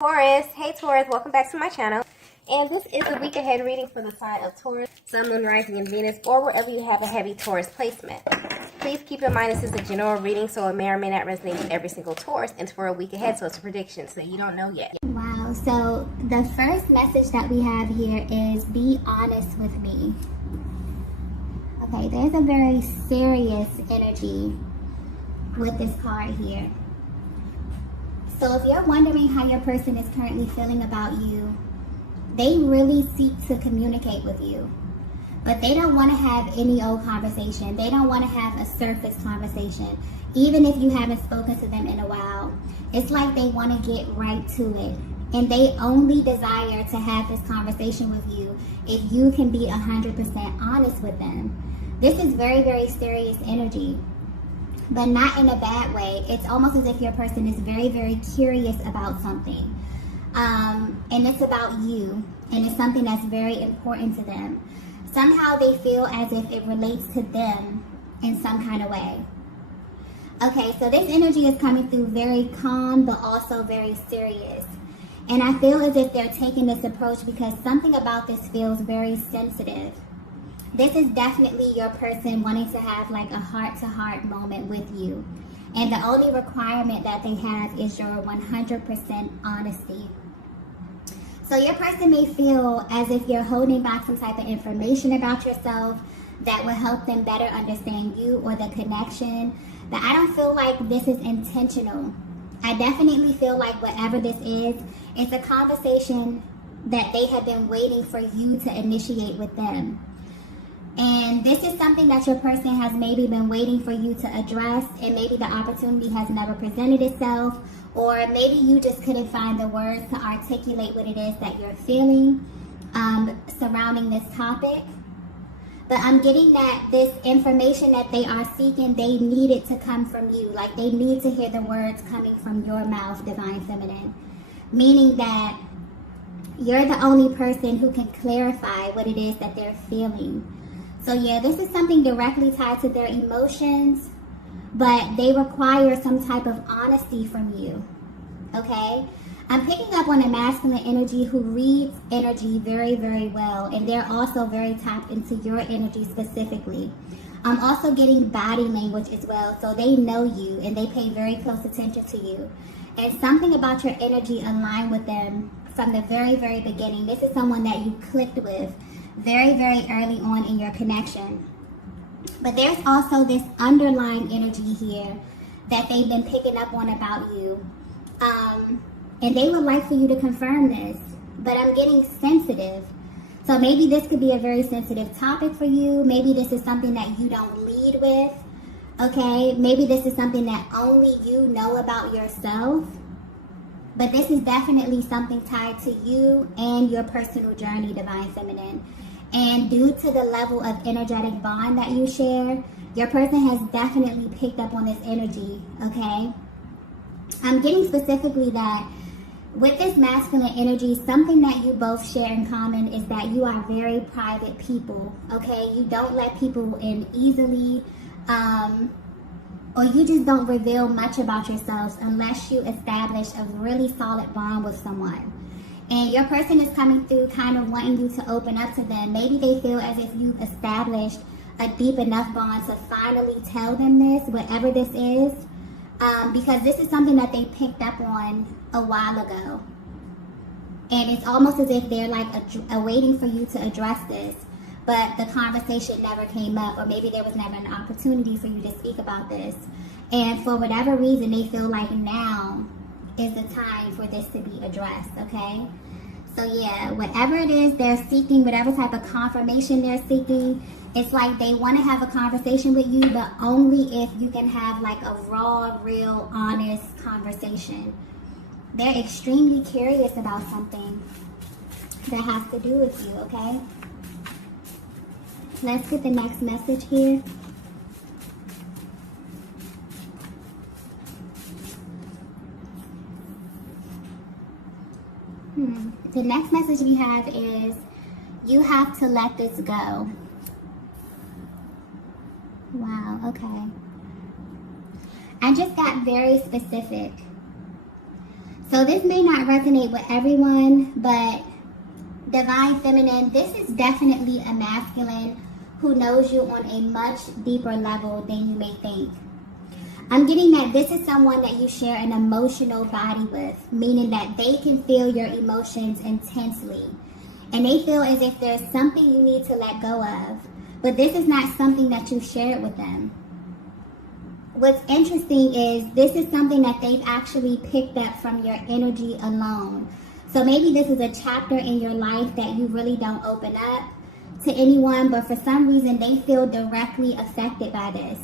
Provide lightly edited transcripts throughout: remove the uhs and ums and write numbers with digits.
Taurus, hey Taurus, welcome back to my channel. And this is a week ahead reading for the sign of Taurus, Sun, Moon, Rising, and Venus, or wherever you have a heavy Taurus placement. Please keep in mind this is a general reading, so it may or may not resonate with every single Taurus. And it's for a week ahead, so it's a prediction, so you don't know yet. Wow, so the first message that we have here is be honest with me. Okay, there's a very serious energy with this card here. So if you're wondering how your person is currently feeling about you, they really seek to communicate with you. But they don't want to have any old conversation. They don't want to have a surface conversation. Even if you haven't spoken to them in a while, it's like they want to get right to it. And they only desire to have this conversation with you if you can be 100% honest with them. This is very, very serious energy, but not in a bad way. It's almost as if your person is very, very curious about something. And it's about you, and it's something that's very important to them. Somehow they feel as if it relates to them in some kind of way. Okay, so this energy is coming through very calm, but also very serious. And I feel as if they're taking this approach because something about this feels very sensitive. This is definitely your person wanting to have like a heart-to-heart moment with you. And the only requirement that they have is your 100% honesty. So your person may feel as if you're holding back some type of information about yourself that will help them better understand you or the connection. But I don't feel like this is intentional. I definitely feel like whatever this is, it's a conversation that they have been waiting for you to initiate with them. And this is something that your person has maybe been waiting for you to address, and maybe the opportunity has never presented itself, or maybe you just couldn't find the words to articulate what it is that you're feeling surrounding this topic. But I'm getting that this information that they are seeking, they need it to come from you. Like they need to hear the words coming from your mouth, Divine Feminine. Meaning that you're the only person who can clarify what it is that they're feeling. So yeah, this is something directly tied to their emotions, but they require some type of honesty from you, okay? I'm picking up on a masculine energy who reads energy very, very well, and they're also very tapped into your energy specifically. I'm also getting body language as well, so they know you and they pay very close attention to you. And something about your energy aligned with them from the very, very beginning. This is someone that you clicked with very, very early on in your connection. But there's also this underlying energy here that they've been picking up on about you. And they would like for you to confirm this, but I'm getting sensitive. So maybe this could be a very sensitive topic for you. Maybe this is something that you don't lead with, okay? Maybe this is something that only you know about yourself. But this is definitely something tied to you and your personal journey, Divine Feminine. And due to the level of energetic bond that you share, your person has definitely picked up on this energy, okay? I'm getting specifically that with this masculine energy, something that you both share in common is that you are very private people, okay? You don't let people in easily, or you just don't reveal much about yourselves unless you establish a really solid bond with someone. And your person is coming through kind of wanting you to open up to them. Maybe they feel as if you've established a deep enough bond to finally tell them this, whatever this is, because this is something that they picked up on a while ago. And it's almost as if they're like waiting for you to address this, but the conversation never came up, or maybe there was never an opportunity for you to speak about this. And for whatever reason, they feel like now is the time for this to be addressed, okay? So yeah, whatever it is they're seeking, whatever type of confirmation they're seeking, it's like they want to have a conversation with you, but only if you can have like a raw, real, honest conversation. They're extremely curious about something that has to do with you, okay? Let's get the next message here. The next message we have is, you have to let this go. Wow, okay. I just got very specific. So this may not resonate with everyone, but Divine Feminine, this is definitely a masculine who knows you on a much deeper level than you may think. I'm getting that this is someone that you share an emotional body with, meaning that they can feel your emotions intensely. And they feel as if there's something you need to let go of. But this is not something that you shared with them. What's interesting is this is something that they've actually picked up from your energy alone. So maybe this is a chapter in your life that you really don't open up to anyone, but for some reason they feel directly affected by this.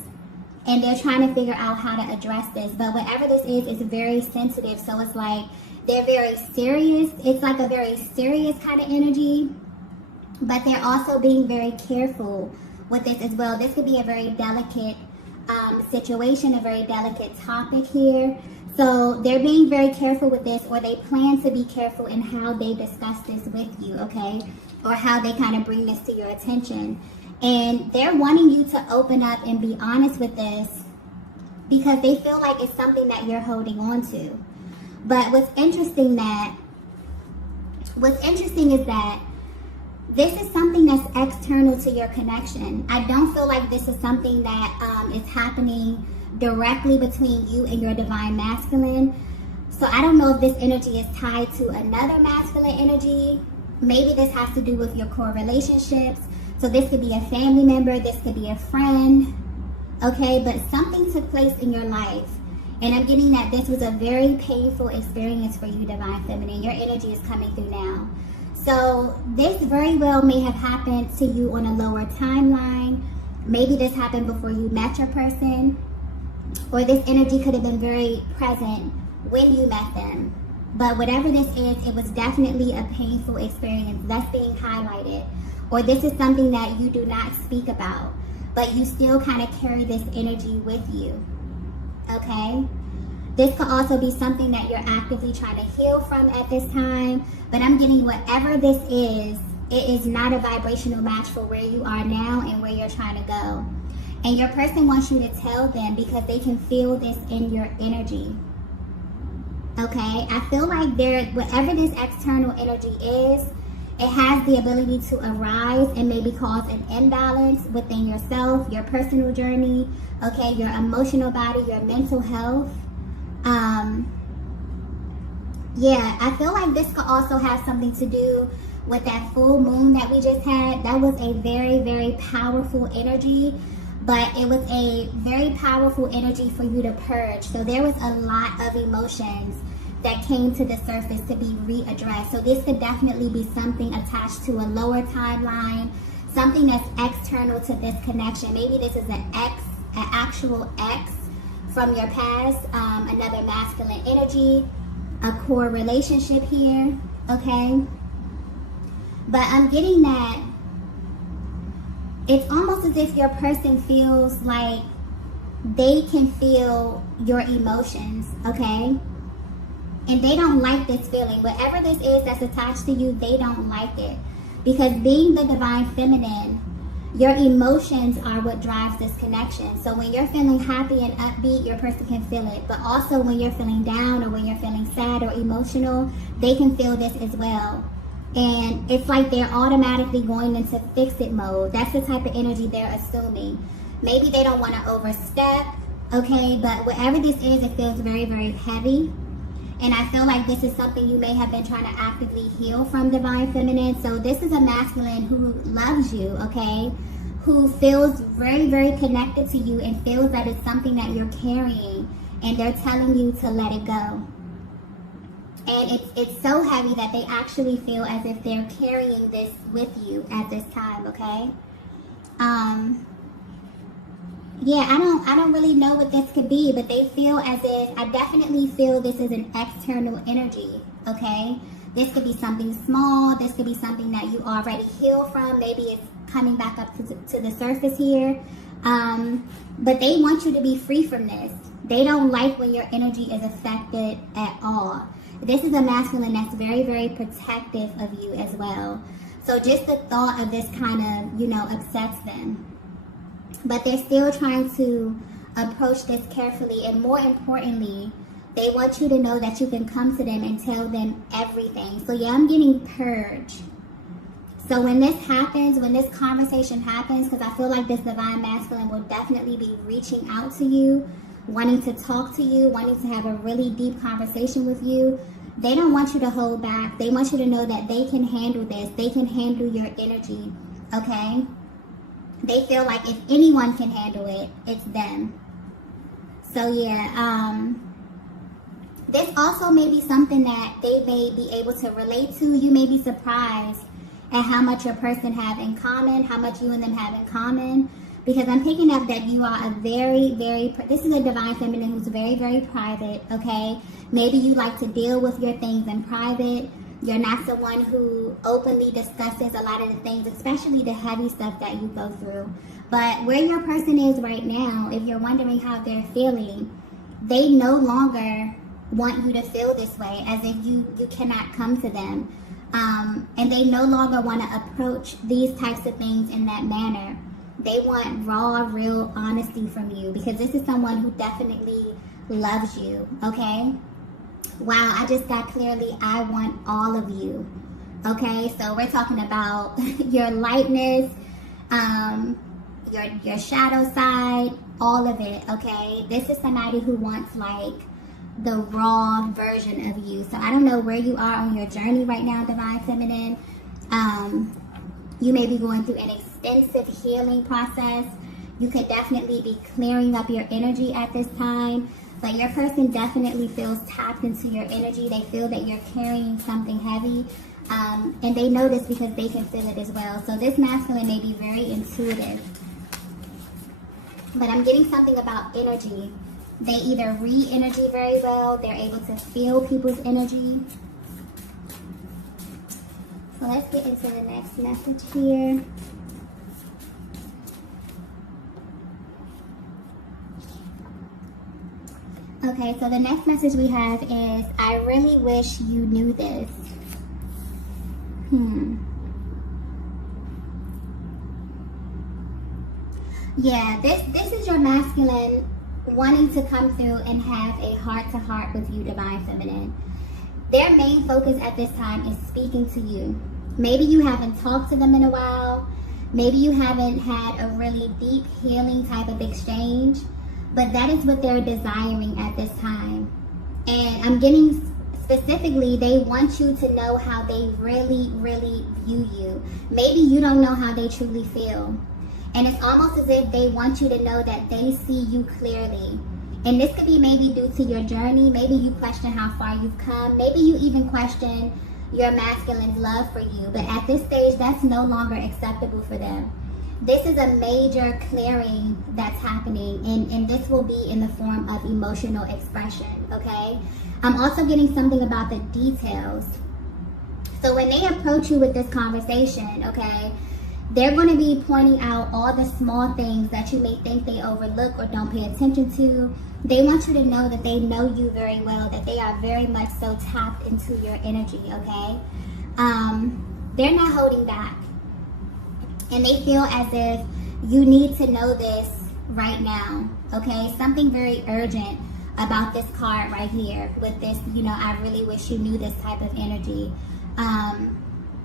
And they're trying to figure out how to address this. But whatever this is very sensitive. So it's like they're very serious. It's like a very serious kind of energy. But they're also being very careful with this as well. This could be a very delicate situation, a very delicate topic here. So they're being very careful with this, or they plan to be careful in how they discuss this with you, okay? Or how they kind of bring this to your attention. And they're wanting you to open up and be honest with this because they feel like it's something that you're holding on to. But what's interesting is that this is something that's external to your connection. I don't feel like this is something that is happening directly between you and your divine masculine. So I don't know if this energy is tied to another masculine energy. Maybe this has to do with your core relationships. So this could be a family member, this could be a friend, okay? But something took place in your life. And I'm getting that this was a very painful experience for you, Divine Feminine. Your energy is coming through now. So this very well may have happened to you on a lower timeline. Maybe this happened before you met your person. Or this energy could have been very present when you met them. But whatever this is, it was definitely a painful experience that's being highlighted. Or this is something that you do not speak about, but you still kind of carry this energy with you, okay? This could also be something that you're actively trying to heal from at this time, but I'm getting whatever this is, it is not a vibrational match for where you are now and where you're trying to go. And your person wants you to tell them because they can feel this in your energy, okay? I feel like whatever this external energy is, it has the ability to arise and maybe cause an imbalance within yourself, your personal journey, okay, your emotional body, your mental health. Yeah, I feel like this could also have something to do with that full moon that we just had. That was a very, very powerful energy, but it was a very powerful energy for you to purge. So there was a lot of emotions that came to the surface to be readdressed. So this could definitely be something attached to a lower timeline, something that's external to this connection. Maybe this is an actual ex from your past, another masculine energy, a core relationship here, okay? But I'm getting that it's almost as if your person feels like they can feel your emotions, okay? And they don't like this feeling. Whatever this is that's attached to you, they don't like it. Because being the Divine Feminine, your emotions are what drives this connection. So when you're feeling happy and upbeat, your person can feel it. But also when you're feeling down or when you're feeling sad or emotional, they can feel this as well. And it's like they're automatically going into fix-it mode. That's the type of energy they're assuming. Maybe they don't want to overstep, okay? But whatever this is, it feels very, very heavy. And I feel like this is something you may have been trying to actively heal from, Divine Feminine. So this is a masculine who loves you, okay? Who feels very, very connected to you and feels that it's something that you're carrying. And they're telling you to let it go. And it's so heavy that they actually feel as if they're carrying this with you at this time, okay? Yeah, I don't really know what this could be, but they feel as if, I definitely feel this is an external energy, okay? This could be something small. This could be something that you already healed from. Maybe it's coming back up to the surface here. But they want you to be free from this. They don't like when your energy is affected at all. This is a masculine that's very, very protective of you as well. So just the thought of this kind of, upsets them. But they're still trying to approach this carefully. And more importantly, They want you to know that you can come to them and tell them everything. So yeah, I'm getting purge. So when this happens, when this conversation happens, because I feel like this divine masculine will definitely be reaching out to you, wanting to talk to you, wanting to have a really deep conversation with you. They don't want you to hold back. They want you to know that they can handle this. They can handle your energy, okay? They feel like if anyone can handle it, it's them. So yeah, this also may be something that they may be able to relate to. You may be surprised at how much your person have in common, how much you and them have in common. Because I'm picking up that you are a this is a divine feminine who's very, very private, okay? Maybe you like to deal with your things in private. You're not someone who openly discusses a lot of the things, especially the heavy stuff that you go through. But where your person is right now, if you're wondering how they're feeling, they no longer want you to feel this way, as if you cannot come to them. And they no longer want to approach these types of things in that manner. They want raw, real honesty from you, because this is someone who definitely loves you, okay? Wow, I just got clearly, I want all of you, okay? So we're talking about your lightness, your shadow side, all of it, okay? This is somebody who wants like the raw version of you. So I don't know where you are on your journey right now, divine feminine. You may be going through an extensive healing process. You could definitely be clearing up your energy at this time, but your person definitely feels tapped into your energy. They feel that you're carrying something heavy, and they know this because they can feel it as well. So this masculine may be very intuitive, but I'm getting something about energy. They either read energy very well, they're able to feel people's energy. So let's get into the next message here. Okay, so the next message we have is, I really wish you knew this. Yeah, this is your masculine wanting to come through and have a heart-to-heart with you, divine feminine. Their main focus at this time is speaking to you. Maybe you haven't talked to them in a while. Maybe you haven't had a really deep healing type of exchange, but that is what they're desiring at this time. And I'm getting specifically, they want you to know how they really, really view you. Maybe you don't know how they truly feel. And it's almost as if they want you to know that they see you clearly. And this could be maybe due to your journey. Maybe you question how far you've come. Maybe you even question your masculine's love for you. But at this stage, that's no longer acceptable for them. This is a major clearing that's happening. And this will be in the form of emotional expression, okay? I'm also getting something about the details. So when they approach you with this conversation, okay, they're going to be pointing out all the small things that you may think they overlook or don't pay attention to. They want you to know that they know you very well, that they are very much so tapped into your energy, okay? They're not holding back. And they feel as if you need to know this right now, okay? Something very urgent about this card right here with this, I really wish you knew this type of energy.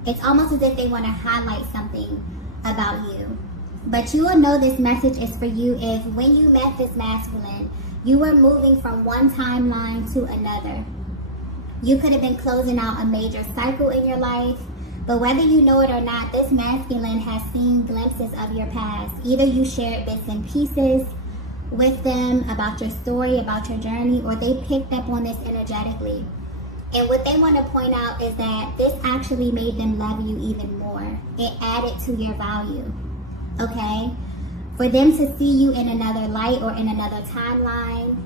It's almost as if they want to highlight something about you. But you will know this message is for you if when you met this masculine, you were moving from one timeline to another. You could have been closing out a major cycle in your life, but whether you know it or not, this masculine has seen glimpses of your past. Either you shared bits and pieces with them about your story, about your journey, or they picked up on this energetically. And what they want to point out is that this actually made them love you even more. It added to your value, okay? For them to see you in another light or in another timeline,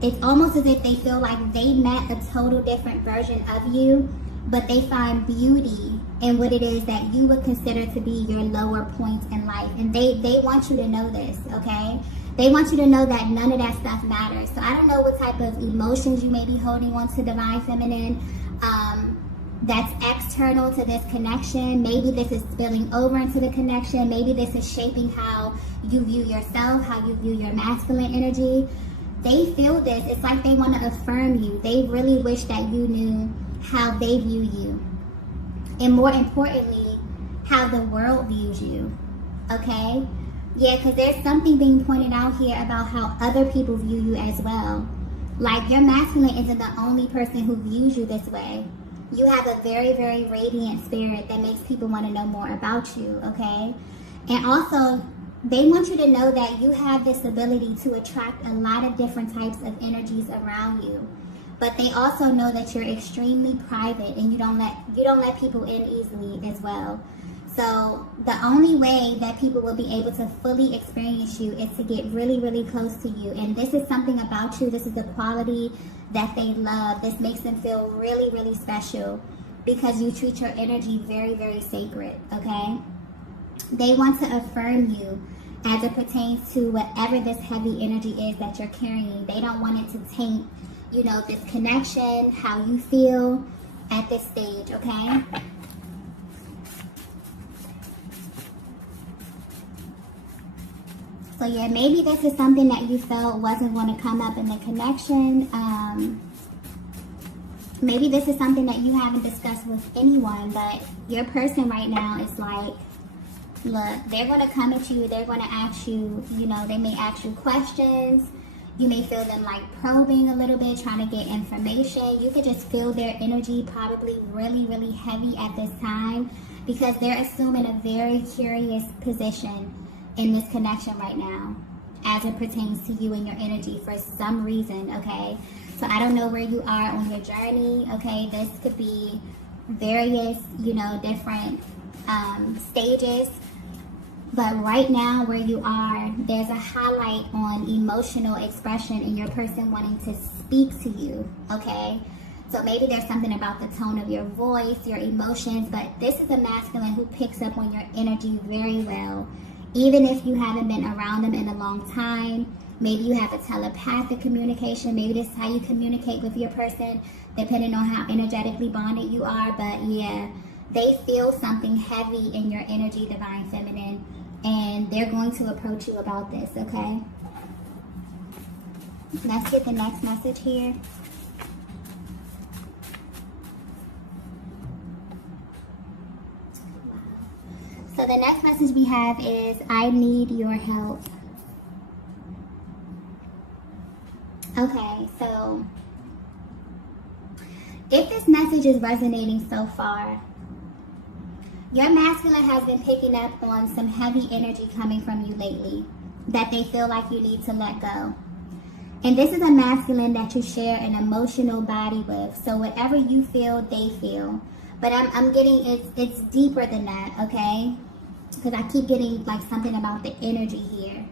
it's almost as if they feel like they met a total different version of you, but they find beauty in what it is that you would consider to be your lower points in life. And they want you to know this, okay? They want you to know that none of that stuff matters. So I don't know what type of emotions you may be holding on to, divine feminine, that's external to this connection. Maybe this is spilling over into the connection. Maybe this is shaping how you view yourself, how you view your masculine energy. they feel this. It's like they want to affirm you. They really wish that you knew how they view you. And more importantly, how the world views you. Okay? Yeah, because there's something being pointed out here about how other people view you as well. Like, your masculine isn't the only person who views you this way. You have a very, very radiant spirit that makes people want to know more about you, okay? And also, they want you to know that you have this ability to attract a lot of different types of energies around you. But they also know that you're extremely private and you don't let people in easily as well. So the only way that people will be able to fully experience you is to get really, really close to you. And this is something about you. This is the quality that they love. This makes them feel really, really special because you treat your energy very, very sacred, okay? They want to affirm you as it pertains to whatever this heavy energy is that you're carrying. They don't want it to taint, you know, this connection, how you feel at this stage, okay? So yeah, maybe this is something that you felt wasn't going to come up in the connection. Maybe this is something that you haven't discussed with anyone, but your person right now is like, look, they're going to come at you. They're going to ask you, you know, they may ask you questions. You may feel them like probing a little bit, trying to get information. You could just feel their energy probably really, really heavy at this time because they're assuming a very curious position in this connection right now as it pertains to you and your energy for some reason, okay? So I don't know where you are on your journey, okay? This could be various, you know, different stages. But right now where you are, there's a highlight on emotional expression and your person wanting to speak to you, okay? So maybe there's something about the tone of your voice, your emotions, but this is a masculine who picks up on your energy very well. Even if you haven't been around them in a long time, maybe you have a telepathic communication. Maybe this is how you communicate with your person, depending on how energetically bonded you are. But yeah, they feel something heavy in your energy, Divine Feminine, and they're going to approach you about this, okay? Let's get the next message here. So the next message we have is, I need your help. Okay, so if this message is resonating so far, your masculine has been picking up on some heavy energy coming from you lately that they feel like you need to let go. And this is a masculine that you share an emotional body with. So whatever you feel, they feel. But I'm getting, it's deeper than that, okay? Because I keep getting like something about the energy here.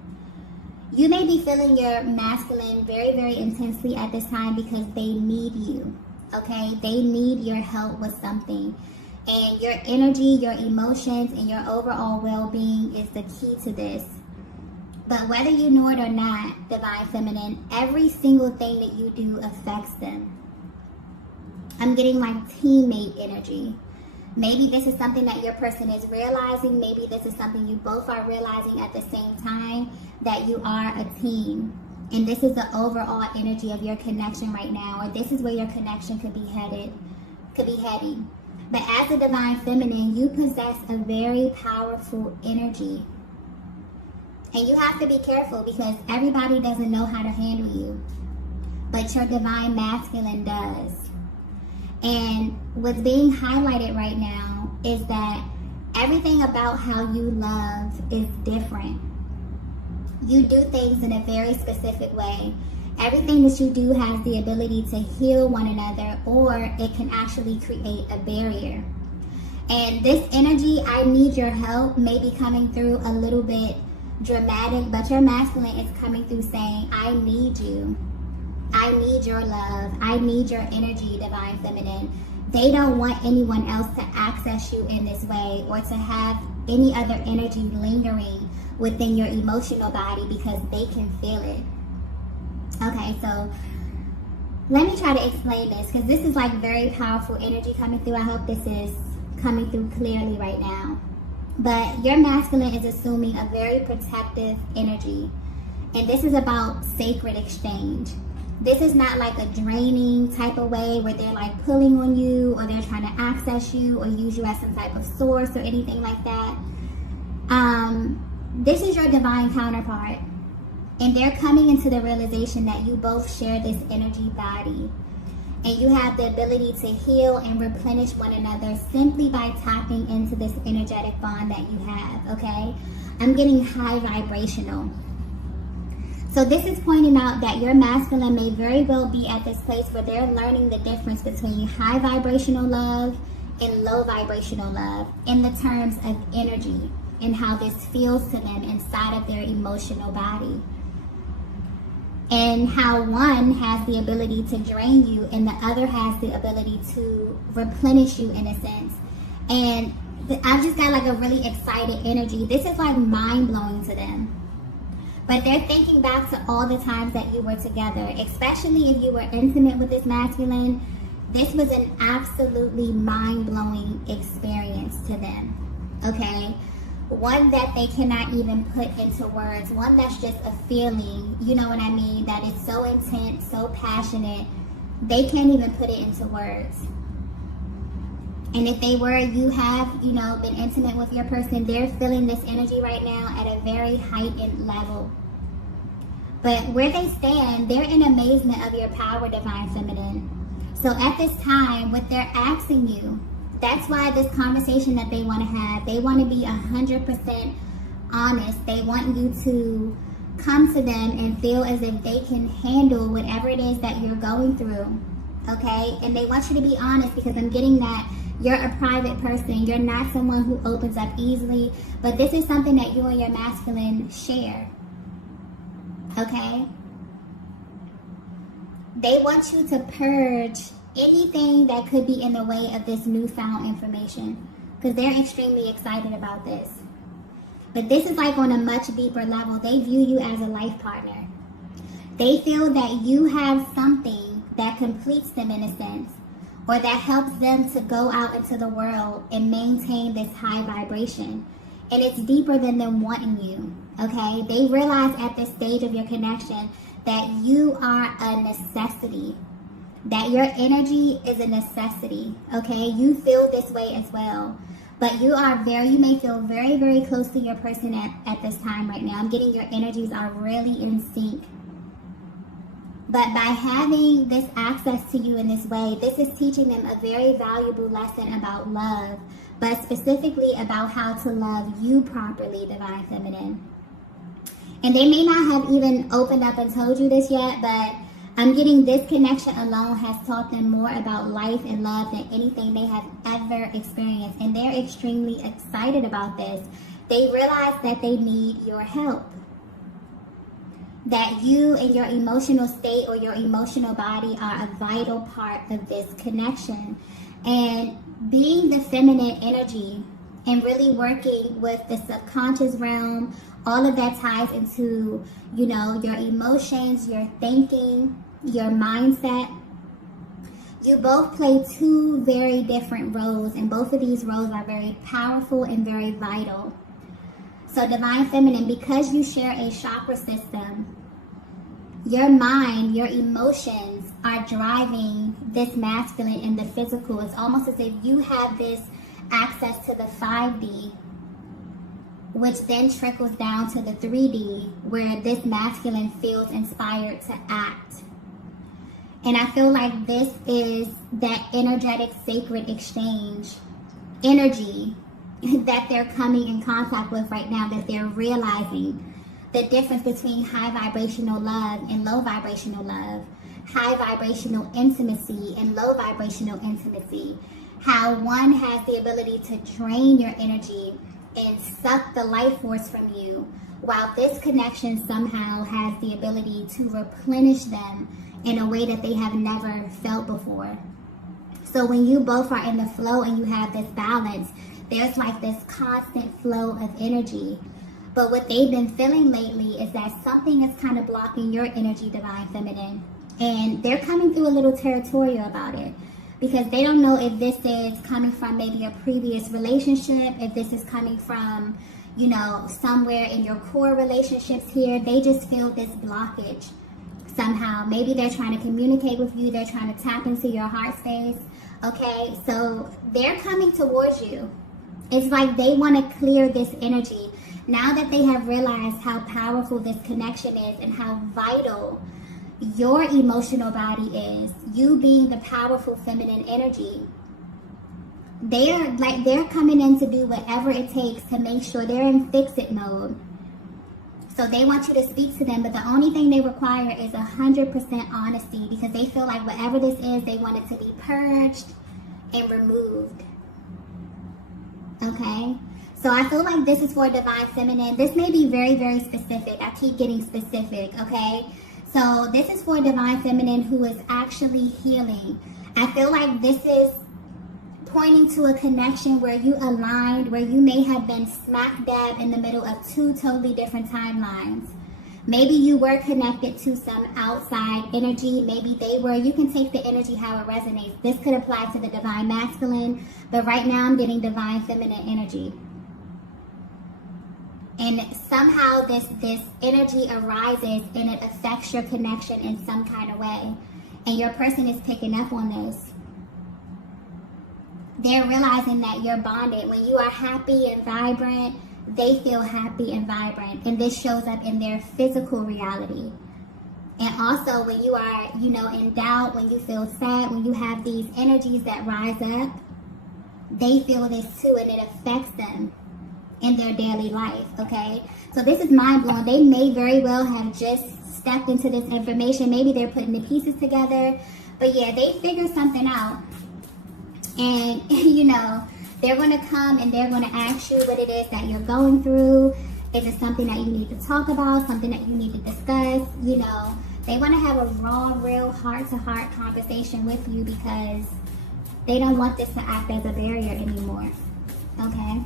You may be feeling your masculine very, very intensely at this time because they need you, okay? They need your help with something. And your energy, your emotions, and your overall well-being is the key to this. But whether you know it or not, Divine Feminine, every single thing that you do affects them. I'm getting like teammate energy. Maybe this is something that your person is realizing. Maybe this is something you both are realizing at the same time, that you are a team. And this is the overall energy of your connection right now. Or this is where your connection could be headed, could be heading. But as a Divine Feminine, you possess a very powerful energy. And you have to be careful because everybody doesn't know how to handle you. But your Divine Masculine does. And what's being highlighted right now is that everything about how you love is different. You do things in a very specific way. Everything that you do has the ability to heal one another, or it can actually create a barrier. And this energy, I need your help, may be coming through a little bit dramatic, but your masculine is coming through saying, I need you. I need your love. I need your energy, Divine Feminine. They don't want anyone else to access you in this way or to have any other energy lingering within your emotional body because they can feel it. Okay, so let me try to explain this because this is like very powerful energy coming through. I hope this is coming through clearly right now. But your masculine is assuming a very protective energy. And this is about sacred exchange. This is not like a draining type of way where they're like pulling on you or they're trying to access you or use you as some type of source or anything like that. This is your divine counterpart. And they're coming into the realization that you both share this energy body. And you have the ability to heal and replenish one another simply by tapping into this energetic bond that you have, okay? I'm getting high vibrational. So this is pointing out that your masculine may very well be at this place where they're learning the difference between high vibrational love and low vibrational love in the terms of energy and how this feels to them inside of their emotional body. And how one has the ability to drain you and the other has the ability to replenish you in a sense. And I've just got like a really excited energy. This is like mind-blowing to them. But they're thinking back to all the times that you were together, especially if you were intimate with this masculine. This was an absolutely mind-blowing experience to them, okay? One that they cannot even put into words, one that's just a feeling, you know what I mean, that is so intense, so passionate, they can't even put it into words. And if they were, you have, been intimate with your person, they're feeling this energy right now at a very heightened level. But where they stand, they're in amazement of your power, divine feminine. So at this time, what they're asking you, that's why this conversation that they want to have, they want to be 100% honest. They want you to come to them and feel as if they can handle whatever it is that you're going through, okay? And they want you to be honest because I'm getting that you're a private person. You're not someone who opens up easily, but this is something that you and your masculine share, okay? They want you to purge anything that could be in the way of this newfound information because they're extremely excited about this. But this is like on a much deeper level. They view you as a life partner. They feel that you have something that completes them in a sense, or that helps them to go out into the world and maintain this high vibration. And it's deeper than them wanting you, okay? They realize at this stage of your connection that you are a necessity, that your energy is a necessity, okay? You feel this way as well. But you may feel very, very close to your person at this time right now. I'm getting your energies are really in sync. But by having this access to you in this way, this is teaching them a very valuable lesson about love, but specifically about how to love you properly, divine feminine. And they may not have even opened up and told you this yet, but I'm getting this connection alone has taught them more about life and love than anything they have ever experienced. And they're extremely excited about this. They realize that they need your help. That you and your emotional state or your emotional body are a vital part of this connection. And being the feminine energy and really working with the subconscious realm, all of that ties into, your emotions, your thinking, your mindset. You both play two very different roles, and both of these roles are very powerful and very vital. So divine feminine, because you share a chakra system, your mind, your emotions are driving this masculine in the physical. It's almost as if you have this access to the 5D, which then trickles down to the 3D, where this masculine feels inspired to act. And I feel like this is that energetic sacred exchange energy that they're coming in contact with right now, that they're realizing the difference between high vibrational love and low vibrational love, high vibrational intimacy and low vibrational intimacy, how one has the ability to drain your energy and suck the life force from you, while this connection somehow has the ability to replenish them in a way that they have never felt before. So when you both are in the flow and you have this balance, there's like this constant flow of energy. But what they've been feeling lately is that something is kind of blocking your energy, divine feminine. And they're coming through a little territorial about it, because they don't know if this is coming from maybe a previous relationship, if this is coming from, you know, somewhere in your core relationships here, they just feel this blockage somehow. Maybe they're trying to communicate with you. They're trying to tap into your heart space. Okay, so they're coming towards you. It's like they want to clear this energy. Now that they have realized how powerful this connection is and how vital your emotional body is, you being the powerful feminine energy, they're coming in to do whatever it takes to make sure they're in fix-it mode. So they want you to speak to them, but the only thing they require is 100% honesty, because they feel like whatever this is, they want it to be purged and removed. Okay? So I feel like this is for divine feminine. This may be very, very specific. I keep getting specific, okay? So this is for divine feminine who is actually healing. I feel like this is pointing to a connection where you aligned, where you may have been smack dab in the middle of two totally different timelines. Maybe you were connected to some outside energy. Maybe they were. You can take the energy how it resonates. This could apply to the divine masculine, but right now I'm getting divine feminine energy. And somehow this energy arises and it affects your connection in some kind of way. And your person is picking up on this. They're realizing that you're bonded. When you are happy and vibrant, they feel happy and vibrant. And this shows up in their physical reality. And also when you are, you know, in doubt, when you feel sad, when you have these energies that rise up, they feel this too, and it affects them in their daily life, okay? So this is mind-blowing. They may very well have just stepped into this information. Maybe they're putting the pieces together. But yeah, they figured something out. And, you know, they're going to come and they're going to ask you what it is that you're going through. Is it something that you need to talk about, something that you need to discuss? You know, they want to have a raw, real, heart-to-heart conversation with you because they don't want this to act as a barrier anymore, okay?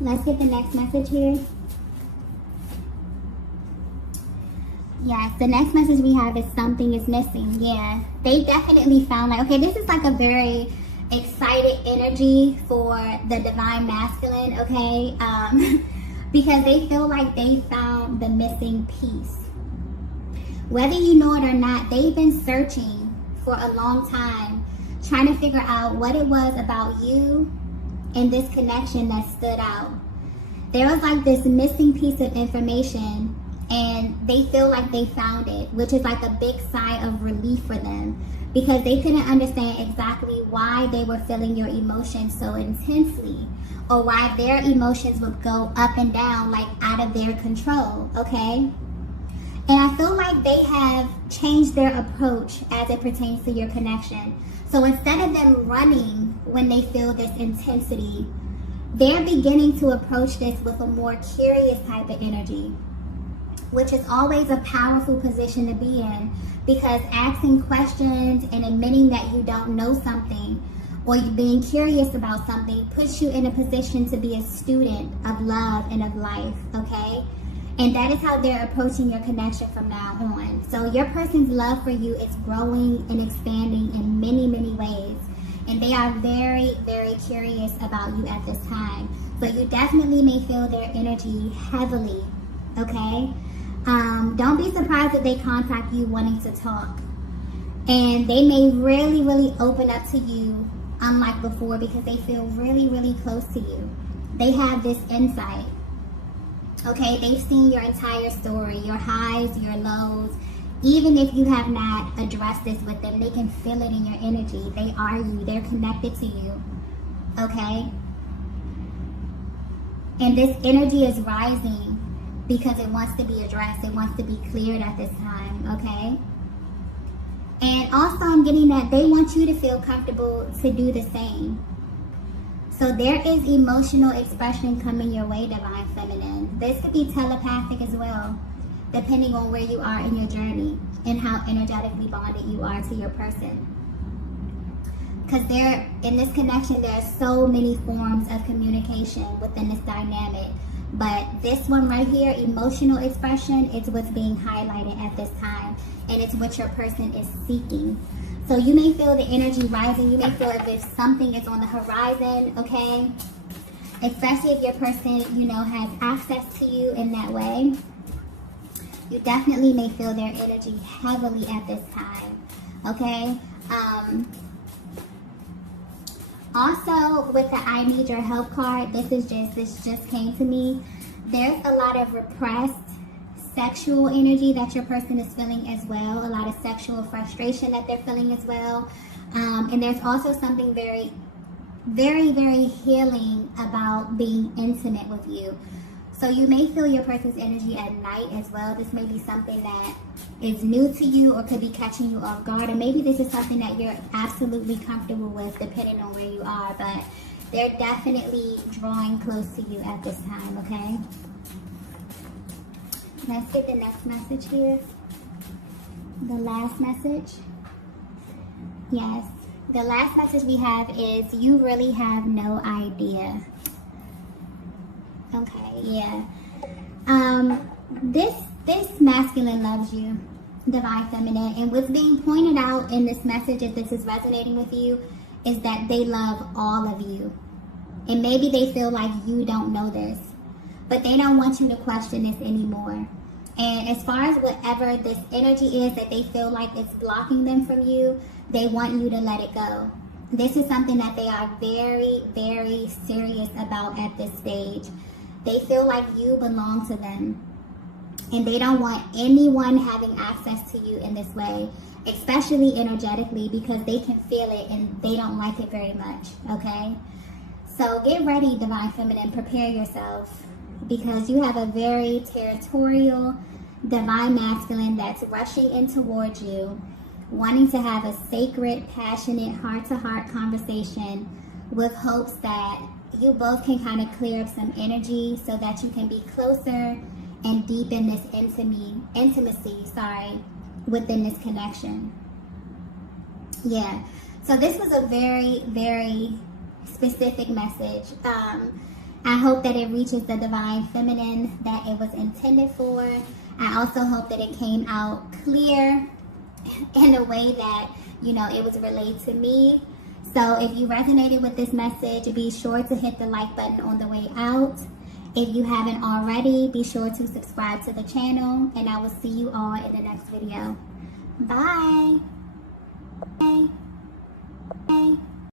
Let's get the next message here. Yes, the next message we have is something is missing. Yeah, they definitely found like, okay, this is like a very excited energy for the divine masculine, okay? Because they feel like they found the missing piece. Whether you know it or not, they've been searching for a long time, trying to figure out what it was about you and this connection that stood out. There was like this missing piece of information, and they feel like they found it, which is like a big sigh of relief for them, because they couldn't understand exactly why they were feeling your emotions so intensely, or why their emotions would go up and down like out of their control, okay? And I feel like they have changed their approach as it pertains to your connection. So instead of them running when they feel this intensity, they're beginning to approach this with a more curious type of energy, which is always a powerful position to be in, because asking questions and admitting that you don't know something or being curious about something puts you in a position to be a student of love and of life, okay? And that is how they're approaching your connection from now on. So your person's love for you is growing and expanding in many, many ways. And they are very, very curious about you at this time. So you definitely may feel their energy heavily, okay? Don't be surprised if they contact you wanting to talk. And they may really, really open up to you, unlike before, because they feel really, really close to you. They have this insight. Okay, they've seen your entire story, your highs, your lows. Even if you have not addressed this with them, they can feel it in your energy. They are you. They're connected to you. Okay? And this energy is rising because it wants to be addressed. It wants to be cleared at this time. Okay? And also I'm getting that they want you to feel comfortable to do the same. So there is emotional expression coming your way, divine feminine. This could be telepathic as well, depending on where you are in your journey and how energetically bonded you are to your person. Because in this connection, there are so many forms of communication within this dynamic. But this one right here, emotional expression, is what's being highlighted at this time. And it's what your person is seeking. So you may feel the energy rising. You may feel as if something is on the horizon, okay? especially if your person, you know, has access to you in that way. You definitely may feel their energy heavily at this time, okay? Also, with the I need your help card, this just came to me. There's a lot of repressed sexual energy that your person is feeling as well. A lot of sexual frustration that they're feeling as well. And there's also something very, very, very healing about being intimate with you. So you may feel your person's energy at night as well. This may be something that is new to you or could be catching you off guard. And maybe this is something that you're absolutely comfortable with depending on where you are. But they're definitely drawing close to you at this time, okay? Let's get the next message here. The last message. Yes. The last message we have is you really have no idea. Okay, yeah. This masculine loves you, divine feminine, and what's being pointed out in this message, if this is resonating with you, is that they love all of you. And maybe they feel like you don't know this, but they don't want you to question this anymore. And as far as whatever this energy is that they feel like it's blocking them from you, they want you to let it go. This is something that they are very, very serious about at this stage. They feel like you belong to them. And they don't want anyone having access to you in this way, especially energetically, because they can feel it and they don't like it very much, okay? So get ready, divine feminine. Prepare yourself, because you have a very territorial divine masculine that's rushing in towards you, wanting to have a sacred, passionate, heart-to-heart conversation with hopes that you both can kind of clear up some energy so that you can be closer and deepen this intimacy, within this connection. Yeah. So this was a very, very specific message. I hope that it reaches the divine feminine that it was intended for. I also hope that it came out clear in a way that, you know, it was relayed to me. So if you resonated with this message, be sure to hit the like button on the way out. If you haven't already, be sure to subscribe to the channel, and I will see you all in the next video. Bye. Bye. Bye.